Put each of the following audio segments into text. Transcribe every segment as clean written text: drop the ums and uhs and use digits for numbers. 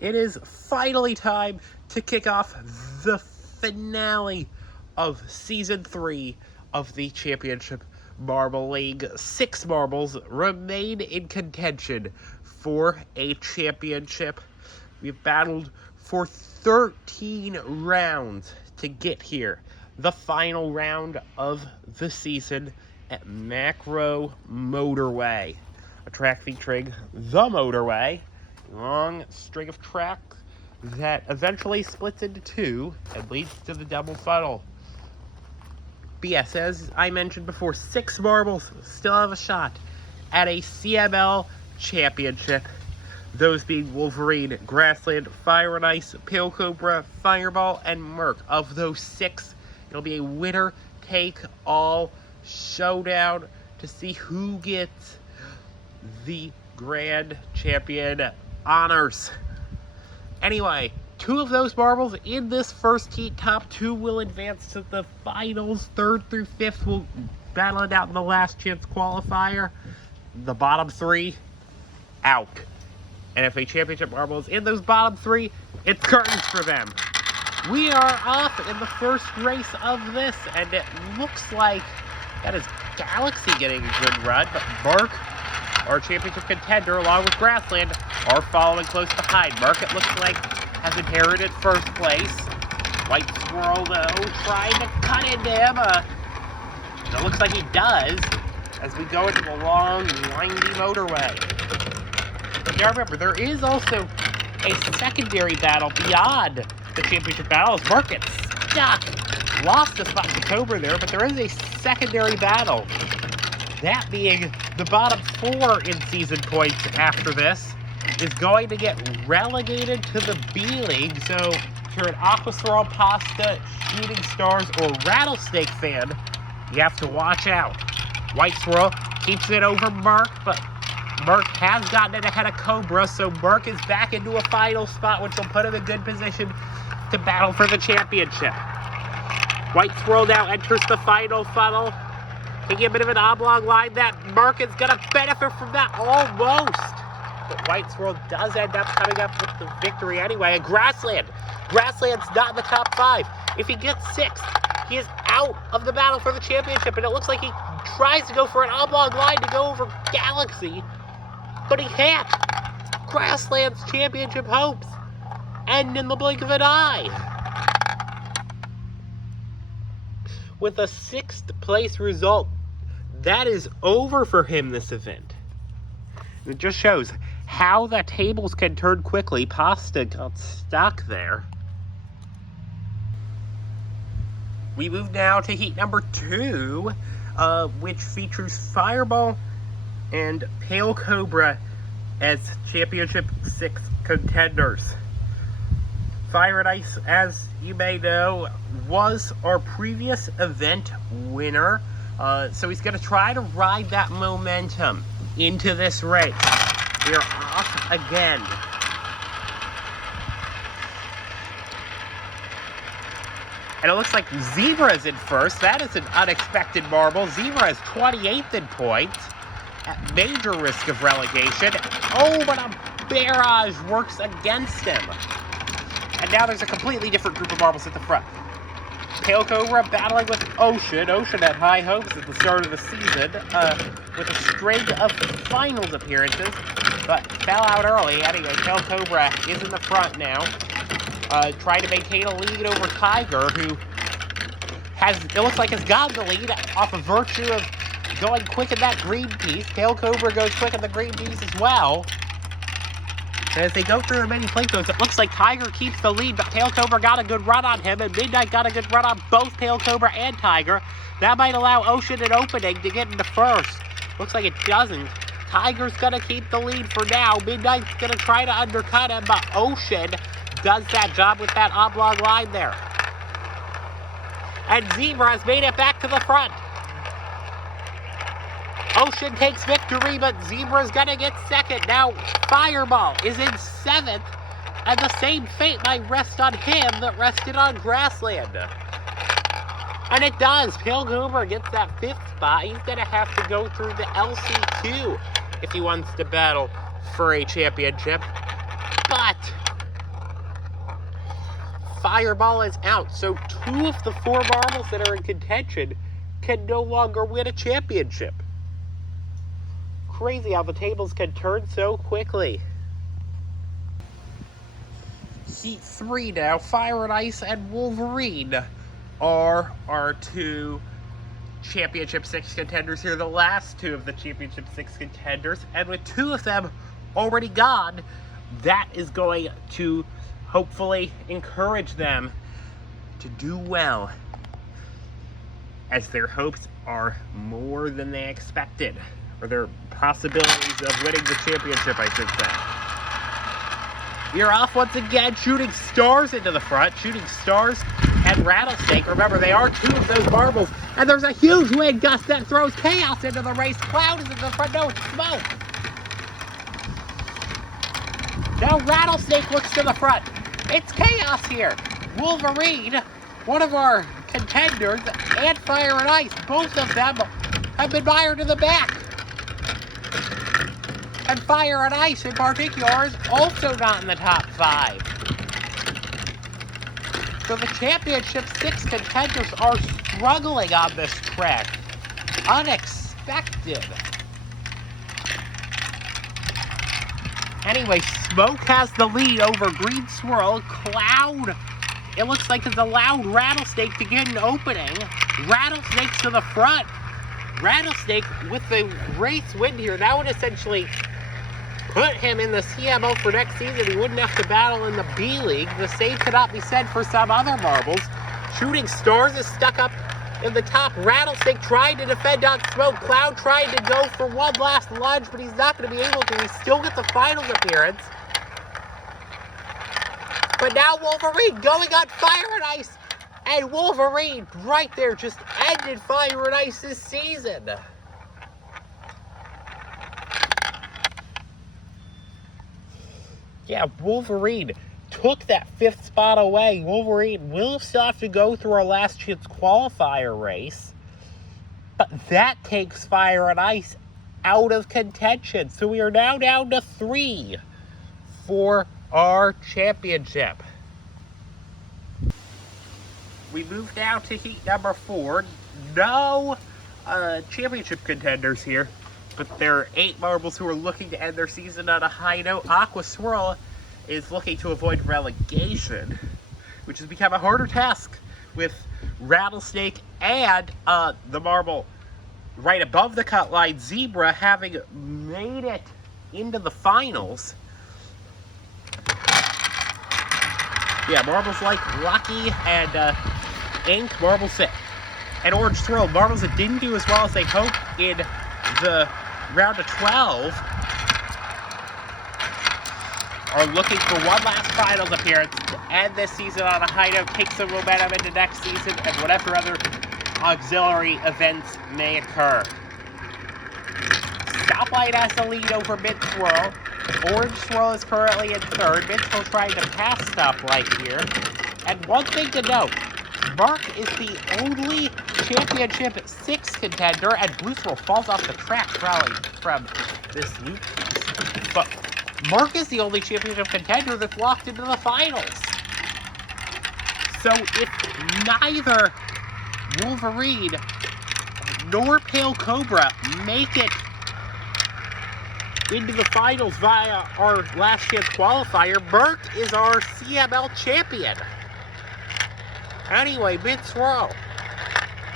it is finally time to kick off the finale of Season 3 of the Championship Marble League. 6 marbles remain in contention for a championship. We've battled for 13 rounds to get here. The final round of the season at Macro Motorway. A track featuring the Motorway. Long string of track that eventually splits into 2 and leads to the double funnel. But yes, as I mentioned before, 6 marbles still have a shot at a CML championship. Those being Wolverine, Grassland, Fire and Ice, Pale Cobra, Fireball, and Merc. Of those 6, it'll be a winner-take-all showdown to see who gets the Grand Champion honors. Anyway, 2 of those marbles in this first heat. Top 2 will advance to the finals. 3rd through 5th will battle it out in the last chance qualifier. The bottom 3 out. And if a championship marble is in those bottom 3, it's curtains for them. We are off in the first race of this, and it looks like that is Galaxy getting a good run, but Mark, our championship contender, along with Grassland, are following close behind. Mark, it looks like, has inherited first place. White Squirrel, though, trying to cut into him. It looks like he does, as we go into the long, windy motorway. But now remember, there is also a secondary battle beyond the championship battle, as Mark gets stuck. Lost a spot to Cobra there, but there is a secondary battle. That being the bottom 4 in season points after this is going to get relegated to the B League. So if you're an Aqua Swirl, Pasta, Shooting Stars, or Rattlesnake fan, you have to watch out. White Swirl keeps it over Mark, but Mark has gotten it ahead of Cobra, so Mark is back into a final spot, which will put him in good position to battle for the championship. White Swirl now enters the final funnel, taking a bit of an oblong line. That Mark is going to benefit from that almost. But White Swirl does end up coming up with the victory anyway. And Grassland's not in the top 5. If he gets 6th, he is out of the battle for the championship. And it looks like he tries to go for an oblong line to go over Galaxy, but he can't. Grassland's championship hopes end in the blink of an eye. With a 6th place result, that is over for him this event. It just shows how the tables can turn quickly. Pasta got stuck there. We move now to heat number 2, which features Fireball and Pale Cobra as championship 6 contenders. Fire and Ice, as you may know, was our previous event winner. So he's going to try to ride that momentum into this race. We are off again. And it looks like Zebra's in first. That is an unexpected marble. Zebra is 28th in points, at major risk of relegation. Oh, but a barrage works against him. And now there's a completely different group of marbles at the front. Pale Cobra battling with Ocean. Ocean had high hopes at the start of the season with a string of finals appearances, but fell out early. Anyway, Pale Cobra is in the front now, trying to maintain a lead over Tiger, who it looks like has gotten the lead off of virtue of going quick in that green piece. Pale Cobra goes quick in the green piece as well. And as they go through the many playthroughs, it looks like Tiger keeps the lead, but Pale Cobra got a good run on him, and Midnight got a good run on both Pale Cobra and Tiger. That might allow Ocean an opening to get into first. Looks like it doesn't. Tiger's going to keep the lead for now. Midnight's going to try to undercut him, but Ocean does that job with that oblong line there. And Zebra has made it back to the front. Ocean takes victory, but Zebra's gonna get 2nd. Now, Fireball is in 7th, and the same fate might rest on him that rested on Grassland. And it does. Pale Cobra gets that 5th spot. He's gonna have to go through the LC2 if he wants to battle for a championship. But Fireball is out, so 2 of the 4 marbles that are in contention can no longer win a championship. Crazy how the tables can turn so quickly. Heat 3 now. Fire and Ice and Wolverine are our 2 Championship 6 contenders here. The last 2 of the Championship 6 contenders. And with 2 of them already gone, that is going to hopefully encourage them to do well, as their hopes are more than they expected, or their possibilities of winning the championship, I should say. We are off once again. Shooting Stars into the front. Shooting Stars and Rattlesnake. Remember, they are 2 of those marbles. And there's a huge wind gust that throws Chaos into the race. Cloud is in the front. No, it's Smoke. Now Rattlesnake looks to the front. It's Chaos here. Wolverine, one of our contenders, and Fire and Ice, both of them have been mired to the back. And Fire and Ice in particular is also not in the top 5. So the Championship 6 contenders are struggling on this track. Unexpected. Anyway, Smoke has the lead over Green Swirl. Cloud, it looks like it's allowed Rattlesnake to get an opening. Rattlesnake's to the front. Rattlesnake, with the race win here, that would essentially put him in the CML for next season. He wouldn't have to battle in the B League. The same cannot be said for some other marbles. Shooting Stars is stuck up in the top. Rattlesnake trying to defend on Smoke. Cloud trying to go for one last lunge, but he's not going to be able to. He still gets a finals appearance. But now Wolverine going on Fire and Ice. And Wolverine right there just ended Fire and Ice's season. Yeah, Wolverine took that 5th spot away. Wolverine will still have to go through our last chance qualifier race. But that takes Fire and Ice out of contention. So we are now down to 3 for our championship. We move now to heat number 4. No championship contenders here, but there are 8 marbles who are looking to end their season on a high note. Aqua Swirl is looking to avoid relegation, which has become a harder task with Rattlesnake and the marble right above the cut line, Zebra, having made it into the finals. Yeah, marbles like Lucky and Ink, marbles that, and Orange Swirl, marbles that didn't do as well as they hoped in the round of 12, are looking for one last finals appearance to end this season on a high note, take some momentum into next season, and whatever other auxiliary events may occur. Stoplight has the lead over Mid Swirl. Orange Swirl is currently in 3rd. Mid Swirl trying to pass Stoplight here. And one thing to note, Mark is the only Championship 6 contender, and Blue Swirl falls off the track probably from this loop piece. But Mark is the only Championship contender that's locked into the finals. So if neither Wolverine nor Pale Cobra make it into the finals via our last chance qualifier, Merc is our CML champion. Anyway, Mid Swirl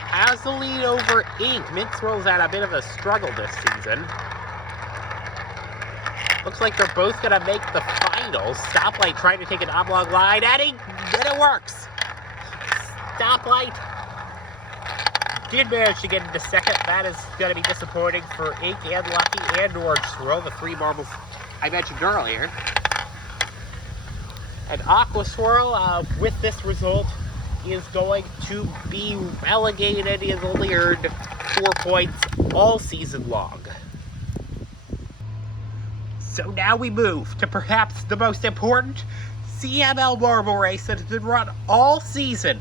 has the lead over Ink. Mid Swirl's had a bit of a struggle this season. Looks like they're both going to make the finals. Stoplight trying to take an oblong line, and it works. Stoplight did manage to get into 2nd. That is going to be disappointing for Ink and Lucky and Orange Swirl, the 3 marbles I mentioned earlier. And Aqua Swirl, with this result, is going to be relegated. He has only earned 4 points all season long. So now we move to perhaps the most important CML marble race that has been run all season.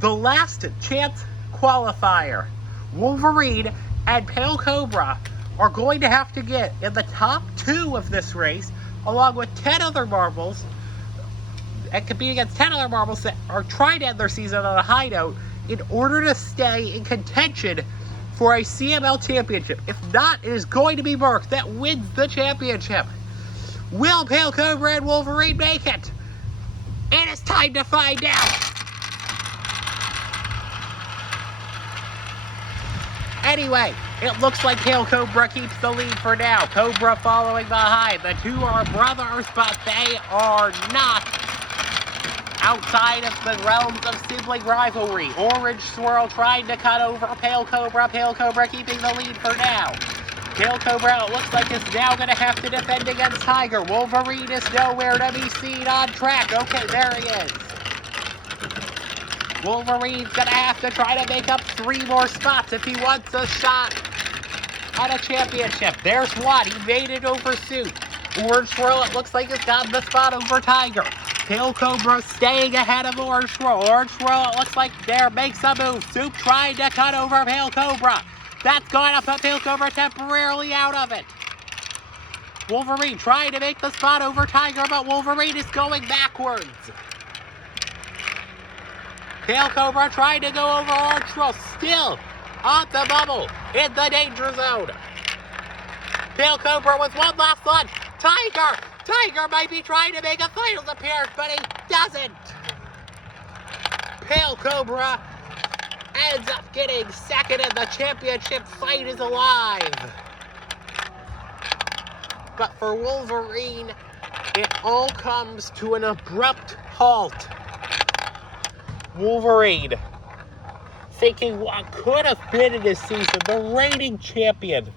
The last chance qualifier. Wolverine and Pale Cobra are going to have to get in the top 2 of this race, along with 10 other marbles, and compete against 10 other marbles that are trying to end their season on a high note in order to stay in contention for a CML championship. If not, it is going to be Merc that wins the championship. Will Pale Cobra and Wolverine make it? And it's time to find out. Anyway, it looks like Pale Cobra keeps the lead for now. Cobra following behind. The two are brothers, but they are not outside of the realms of sibling rivalry. Orange Swirl trying to cut over Pale Cobra. Pale Cobra keeping the lead for now. Pale Cobra, it looks like, is now going to have to defend against Tiger. Wolverine is nowhere to be seen on track. Okay, there he is. Wolverine's going to have to try to make up 3 more spots if he wants a shot at a championship. There's one. He made it over Soup. Orange Swirl, it looks like, has gotten the spot over Tiger. Pale Cobra staying ahead of Orange Swirl. Orange Swirl, it looks like there makes a move. Soup trying to cut over Pale Cobra. That's going to put Pale Cobra temporarily out of it. Wolverine trying to make the spot over Tiger, but Wolverine is going backwards. Pale Cobra trying to go over Orange Swirl, still on the bubble in the danger zone. Pale Cobra with one last lunge. Tiger might be trying to make a finals appearance, but he doesn't. Pale Cobra ends up getting second, and the championship fight is alive. But for Wolverine, it all comes to an abrupt halt. Wolverine, thinking what could have been in his season, the reigning champion,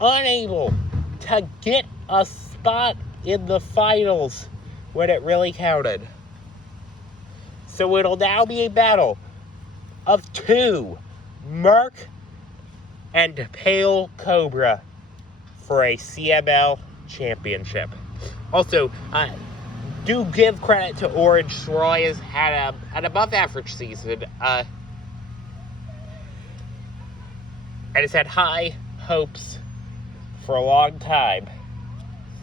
unable to get a spot in the finals when it really counted. So it'll now be a battle of 2, Merc and Pale Cobra, for a CML championship. Also, do give credit to Orange Swirl. He has had an above-average season, and has had high hopes for a long time.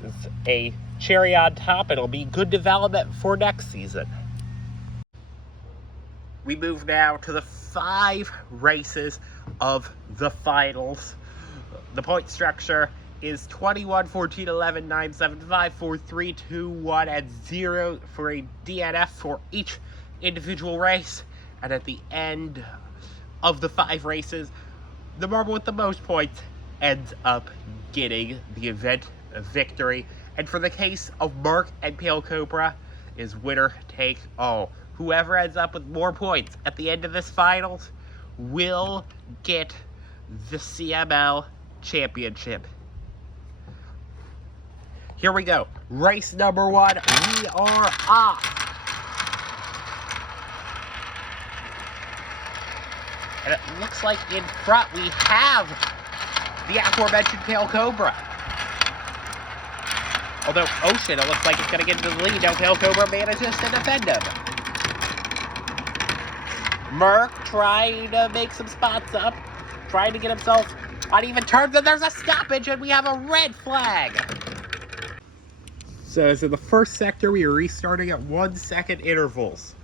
This is a cherry on top. It'll be good development for next season. We move now to the 5 races of the finals. The point structure is 21, 14, 11, 9, 7, 5, 4, 3, 2, 1, and 0 for a DNF for each individual race. And at the end of the 5 races, the marble with the most points ends up getting the event victory. And for the case of Merc and Pale Cobra, is winner take all. Whoever ends up with more points at the end of this finals will get the CML championship. Here we go. Race number 1. We are off. And it looks like in front we have the aforementioned Pale Cobra. Although Ocean, it looks like it's going to get into the lead. Now Pale Cobra manages to defend him. Merc trying to make some spots up. Trying to get himself on even terms. And there's a stoppage and we have a red flag. So in the first sector, we are restarting at 1 second intervals.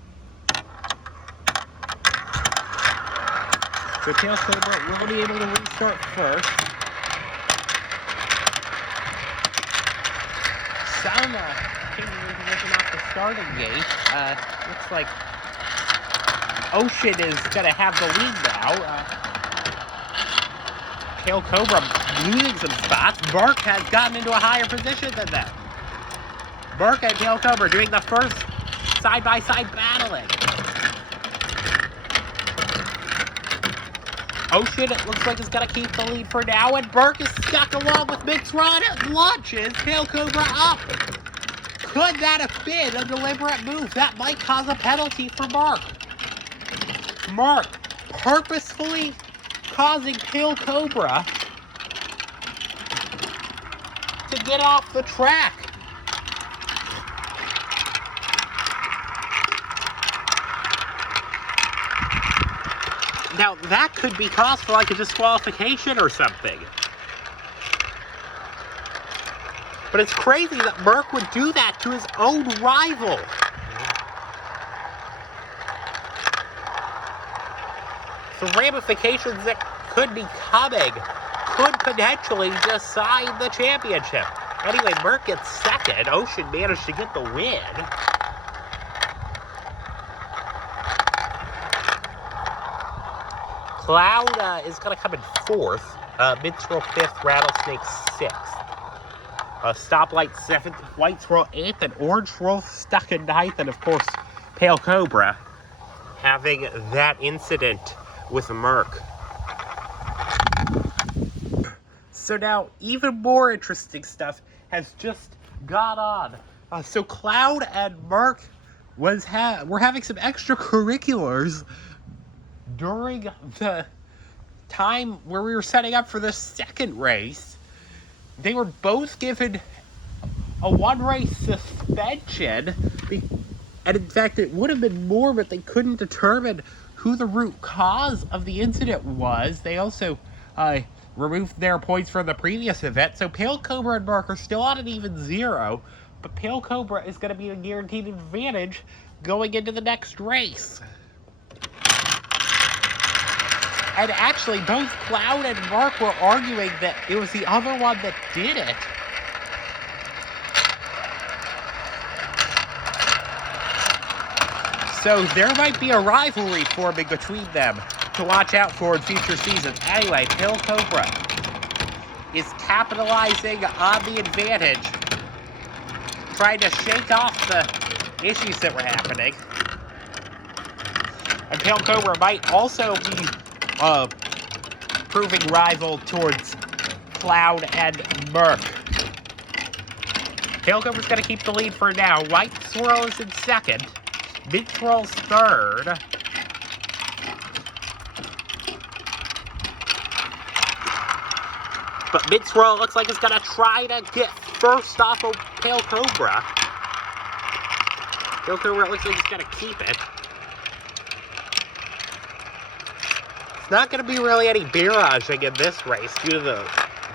So Pale Cobra will be able to restart first. Some changing in position off the starting gate. Looks like Ocean is going to have the lead now. Pale Cobra losing some spots. Bark has gotten into a higher position than them. Bark and Pale Cobra doing the first side-by-side battling. Ocean, it looks like, is going to keep the lead for now, and Burke is stuck along with Mix Run. It launches Pale Cobra up. Could that have been a deliberate move? That might cause a penalty for Mark. Mark purposefully causing Pale Cobra to get off the track. Now, that could be cause for like a disqualification or something. But it's crazy that Merck would do that to his own rival. So ramifications that could be coming could potentially decide the championship. Anyway, Merck gets second. Ocean managed to get the win. Cloud is going to come in fourth. Minstrel fifth. Rattlesnake sixth. Stoplight seventh. White Swirl eighth. And Orange Swirl stuck in ninth. And of course, Pale Cobra having that incident with Merck. So now, even more interesting stuff has just gone on. So Cloud and Merck were having some extracurriculars during the time where we were setting up for the second race. They were both given a one-race suspension, and in fact it would have been more, but they couldn't determine who the root cause of the incident was. They also removed their points from the previous event, so Pale Cobra and Merck are still on an even 0, but Pale Cobra is going to be a guaranteed advantage going into the next race. And actually, both Cloud and Merck were arguing that it was the other one that did it. So there might be a rivalry forming between them to watch out for in future seasons. Anyway, Pale Cobra is capitalizing on the advantage, trying to shake off the issues that were happening. And Pale Cobra might also be proving rival towards Cloud and Merck. Pale Cobra's going to keep the lead for now. White Swirl is in second. Big Swirl's third. But Mid Swirl looks like it's going to try to get first off of Pale Cobra. Pale Cobra looks like it's going to keep it. It's not going to be really any barraging in this race due to the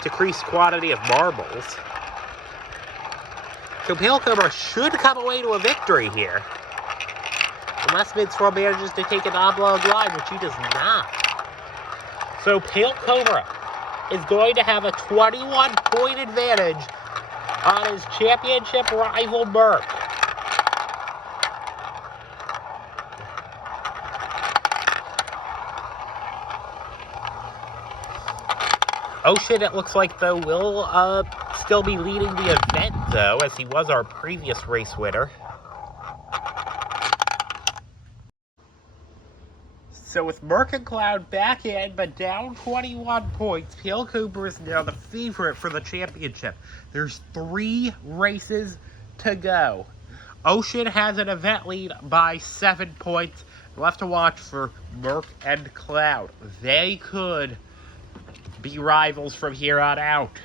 decreased quantity of marbles. So Pale Cobra should come away to a victory here. Unless Mid Swirl manages to take an oblong line, which he does not. So Pale Cobra is going to have a 21-point advantage on his championship rival Merck. Ocean, it looks like, though, will still be leading the event, though, as he was our previous race winner. So with Merck and Cloud back in, but down 21 points, Pale Cobra is now the favorite for the championship. There's 3 races to go. Ocean has an event lead by 7 points. We'll have to watch for Merck and Cloud. They could be rivals from here on out.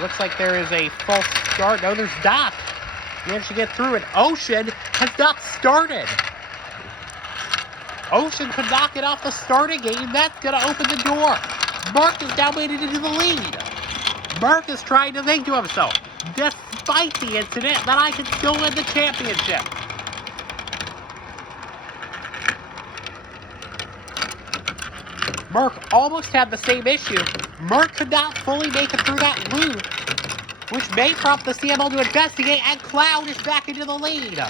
Looks like there is a false start. No, there's not. Managed to get through it. Ocean has not started. Ocean could not get off the starting game. That's going to open the door. Merck is now made it into the lead. Merck is trying to think to himself, despite the incident, that I can still win the championship. Merck almost had the same issue. Merck could not fully make it through that loop, which may prompt the CML to investigate, and Cloud is back into the lead.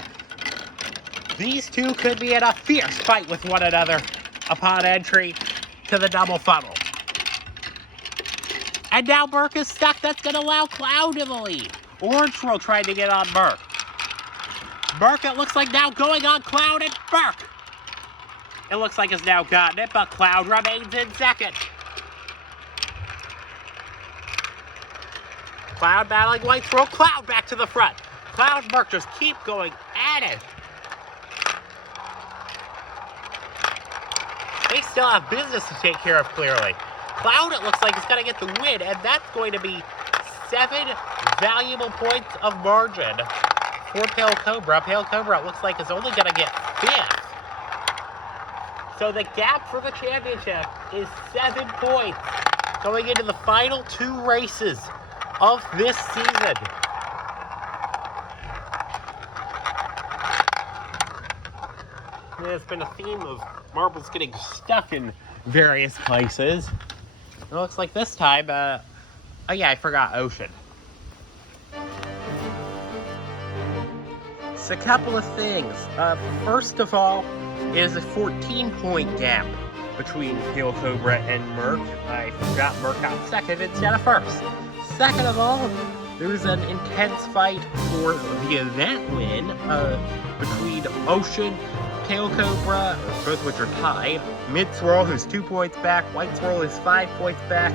These two could be in a fierce fight with one another upon entry to the double funnel. And now Merck is stuck. That's going to allow Cloud in the lead. Orange Swirl trying to get on Merck. Merck, it looks like, now going on Cloud, and Merck, it looks like, has now gotten it, but Cloud remains in second. Cloud battling White Swirl. Cloud back to the front. Cloud and Merck just keep going at it. They still have business to take care of, clearly. Cloud, it looks like, is going to get the win, and that's going to be 7 valuable points of margin for Pale Cobra. Pale Cobra, it looks like, is only going to get 5th. So the gap for the championship is 7 points. going into the final 2 races of this season. There's been a theme of marbles getting stuck in various places. It looks like this time, oh yeah, I forgot Ocean. So a couple of things. First of all, is a 14-point gap between Pale Cobra and Merc. I forgot Merc got second instead of first. Second of all, there's an intense fight for the event win between Ocean, Pale Cobra, both of which are tied. Mid Swirl, who's 2 points back. White Swirl is 5 points back.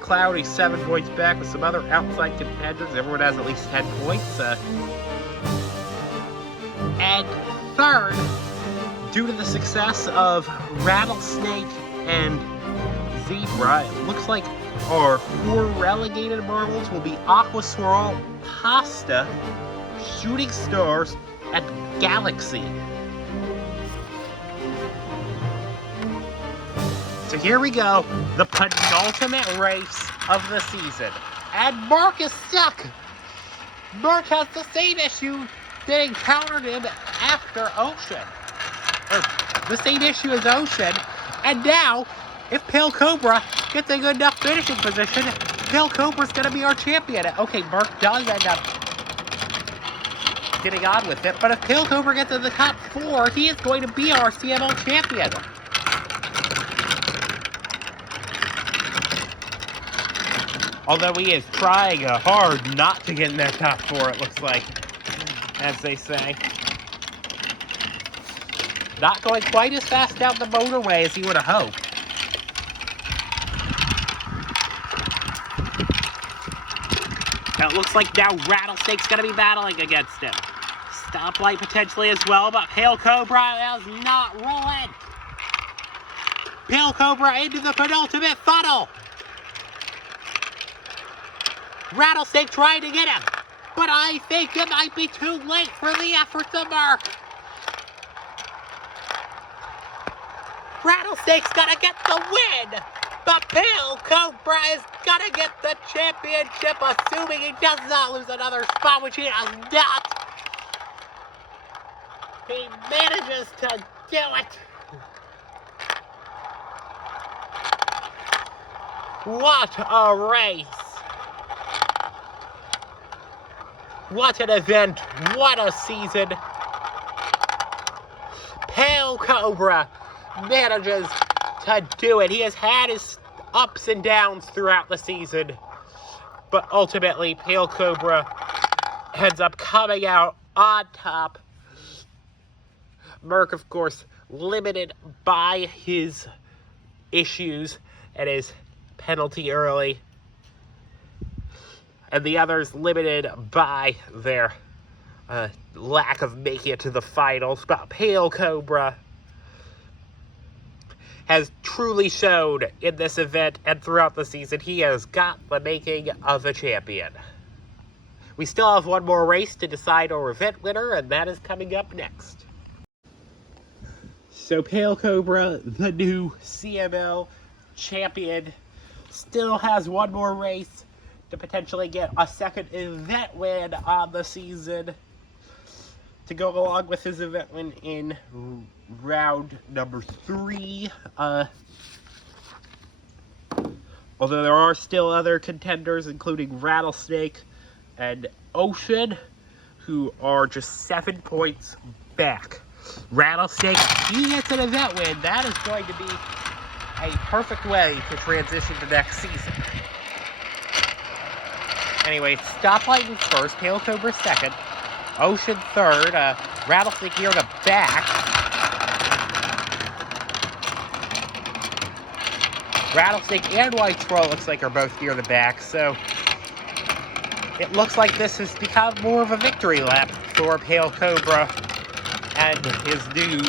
Cloud is 7 points back with some other outside contenders. Everyone has at least 10 points. And third, due to the success of Rattlesnake and Zebra, it looks like our 4 relegated marbles will be Aqua Swirl, Pasta, Shooting Stars, and Galaxy. So here we go, the penultimate race of the season. And Mark is stuck. Mark has the same issue that encountered him after Ocean. Or the same issue as Ocean. And now, if Pale Cobra gets a good enough finishing position, Pale Cobra's going to be our champion. Okay, Mark does end up getting on with it, but if Pale Cobra gets in the top 4, he is going to be our CML champion. Although he is trying hard not to get in that top 4, it looks like, as they say. Not going quite as fast down the motorway as he would have hoped. And it looks like now Rattlesnake's going to be battling against him. Stoplight potentially as well, but Pale Cobra is not rolling. Pale Cobra into the penultimate funnel. Rattlesnake trying to get him, but I think it might be too late for the efforts of Mark. Rattlesnake's gonna get the win, but Pale Cobra is gonna get the championship, assuming he does not lose another spot, which he does not. He manages to do it. What a race. What an event. What a season. Pale Cobra manages to do it. He has had his ups and downs throughout the season, but ultimately Pale Cobra ends up coming out on top. Merc, of course, limited by his issues and his penalty early, and the others limited by their lack of making it to the finals. But Pale Cobra has truly shown in this event and throughout the season he has got the making of a champion. We still have one more race to decide our event winner, and that is coming up next. So Pale Cobra, the new CML champion, still has one more race to potentially get a second event win on the season to go along with his event win in round number 3. Although there are still other contenders, including Rattlesnake and Ocean, who are just 7 points back. Rattlesnake, he gets an event win. That is going to be a perfect way to transition to next season. Anyway, Stoplight in first, Pale Cobra second, Ocean third, Rattlesnake here in the back. Rattlesnake and White Swirl looks like are both near the back, so it looks like this has become more of a victory lap for Pale Cobra and his new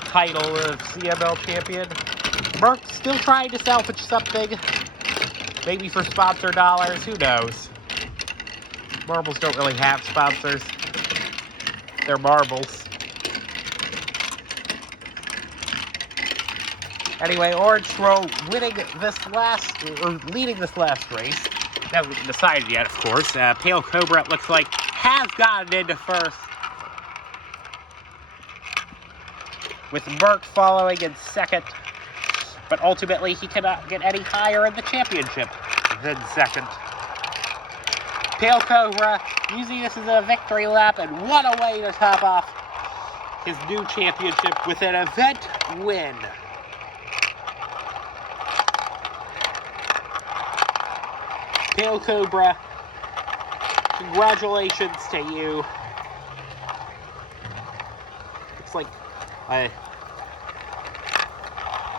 title of CML champion. Merc's still trying to salvage something, maybe for sponsor dollars, who knows. Marbles don't really have sponsors. They're marbles. Anyway, Orange Swirl leading this last race. That wasn't decided yet, of course. Pale Cobra, it looks like, has gotten into first, with Merc following in second. But ultimately, he cannot get any higher in the championship than second. Pale Cobra using this as a victory lap, and what a way to top off his new championship with an event win. Pale Cobra, congratulations to you. Looks like we're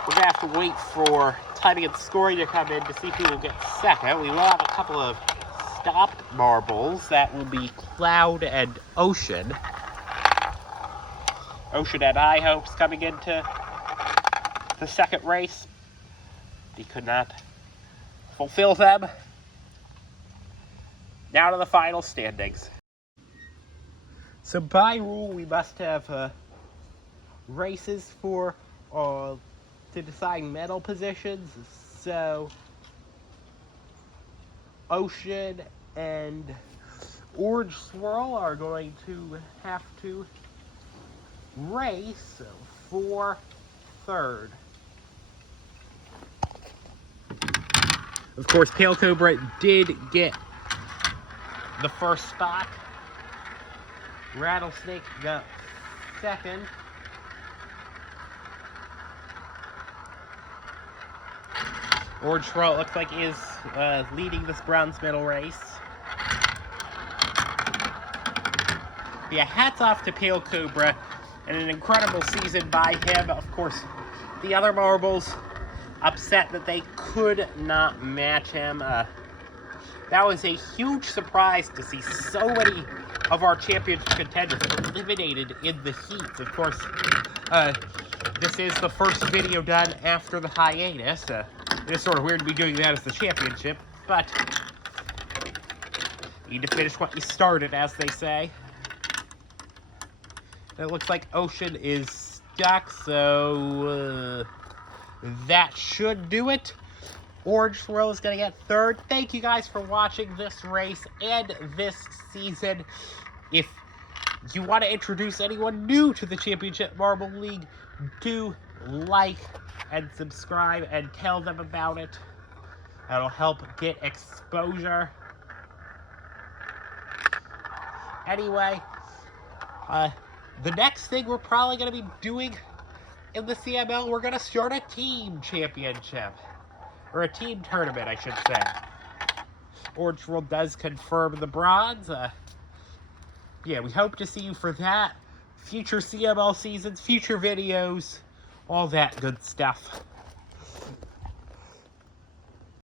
going to have to wait for timing and scoring to come in to see who will get second. We will have a couple of stopped marbles. That will be Cloud and Ocean. Ocean had high hopes coming into the second race. He could not fulfill them. Now to the final standings. So by rule, we must have races for to decide medal positions. So Ocean and Orange Swirl are going to have to race for third. Of course, Pale Cobra did get the first spot. Rattlesnake got second. Orange Swirl, it looks like, is leading this bronze medal race. Yeah, hats off to Pale Cobra, and an incredible season by him. Of course, the other marbles upset that they could not match him. That was a huge surprise to see so many of our championship contenders eliminated in the heats. Of course, this is the first video done after the hiatus. It is sort of weird to be doing that as the championship, but you need to finish what you started, as they say. And it looks like Ocean is stuck, so that should do it. Orange Swirl is going to get third. Thank you guys for watching this race and this season. If you want to introduce anyone new to the Championship Marble League, do like and subscribe and tell them about it. That'll help get exposure. Anyway, the next thing we're probably going to be doing in the CML, we're going to start a team championship. Or a team tournament, I should say. Orange World does confirm the bronze. Yeah, we hope to see you for that. Future CML seasons, future videos, all that good stuff.